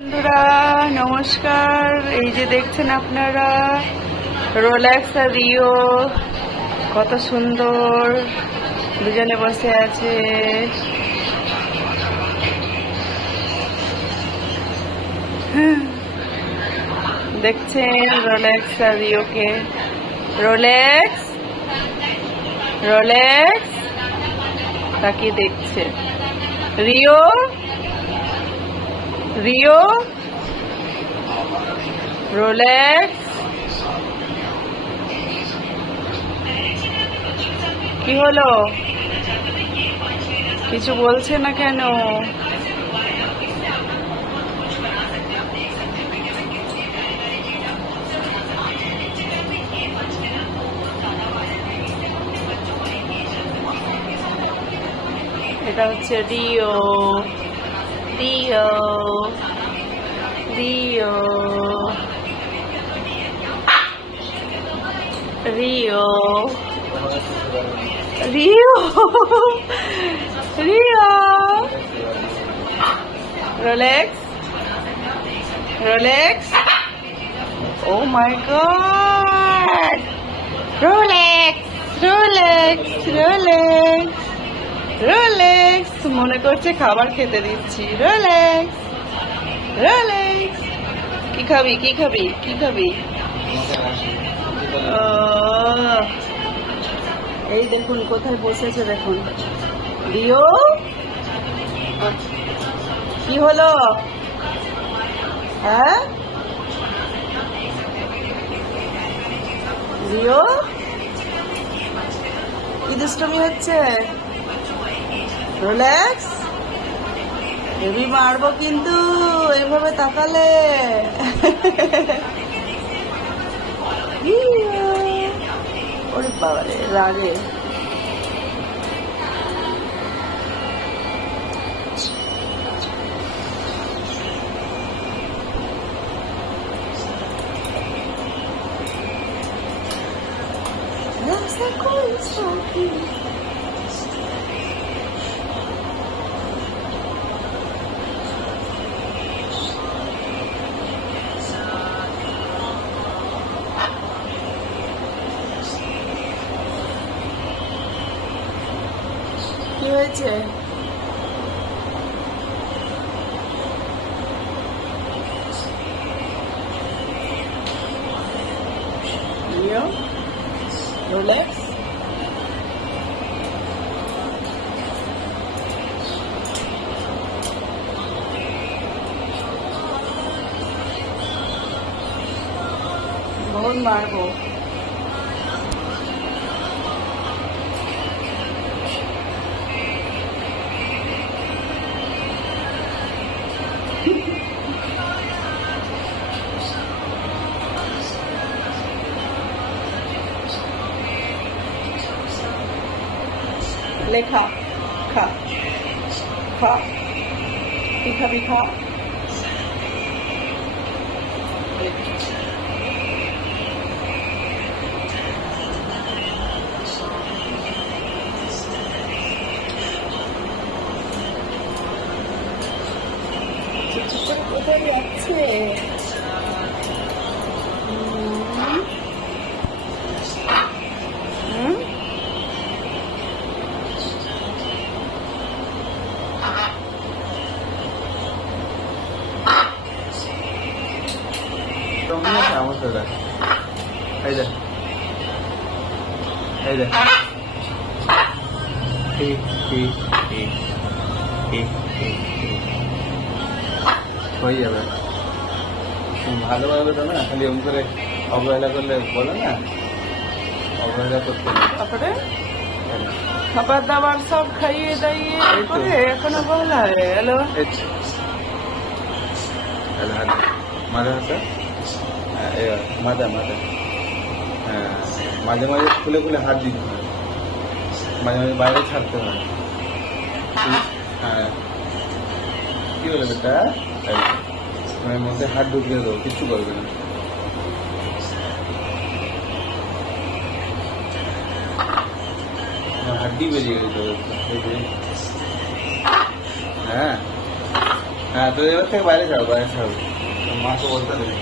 বন্ধুরা নমস্কার। এই যে দেখছেন আপনারা রোলেক্স আর রিও কত সুন্দর দুজনে বসে আছে। দেখছেন রোলেক্স আর রিওকে। রোলেক্স রোলেক্স তাকে দেখছে। রিও রিও রোলেক্স কি হলো? কিছু বলছে না কেন? এটা হচ্ছে Rio Rio Rio Rio Rio Rio Rolex Rolex oh my god Rolex Rolex Rolex Rolex মনে করছে খাবার খেতে দিচ্ছি। রোলেক্স রোলেক্স কি খাবি কি খাবি কি খাবি? এই দেখুন কোথায় বসেছে দেখুন। রিও কি হলো? হ্যাঁ রিও কি দুষ্টুমি হচ্ছে? রোলেক্স হেবি মারবো কিন্তু এইভাবে তাকালে। ওরে বাবারে রাগে। কি হয়েছে? রিও রোলেক্স बहुत मारबो। ले खा खा खा तीखा भी खा। কোথায় যাচ্ছে? হয়ে যাবে ভালোভাবে তো না, খালি এমন করে অবহেলা করলে বলে না, অবহেলা করতে তারপরে খাবার দাবার সব খাইয়ে দাইয়ে করে এখন অবহেলা হয়ে গেল। মাথা হাতে মাথা মাথা হ্যাঁ, মাঝে মাঝে খুলে খুলে হাত দিতে হয়, মাঝে মাঝে বাইরে ছাড়তে হয়। হ্যাঁ কি বলে বেটা, মধ্যে হাত ঢুকিয়ে দেবো, কিচ্ছু করবে না। হাড্ডি বেরিয়ে গেছে। হ্যাঁ হ্যাঁ, তো এবার থেকে বাইরে ছাড়ো, বাইরে ছাড়ো, মাকে বলতে দেবে।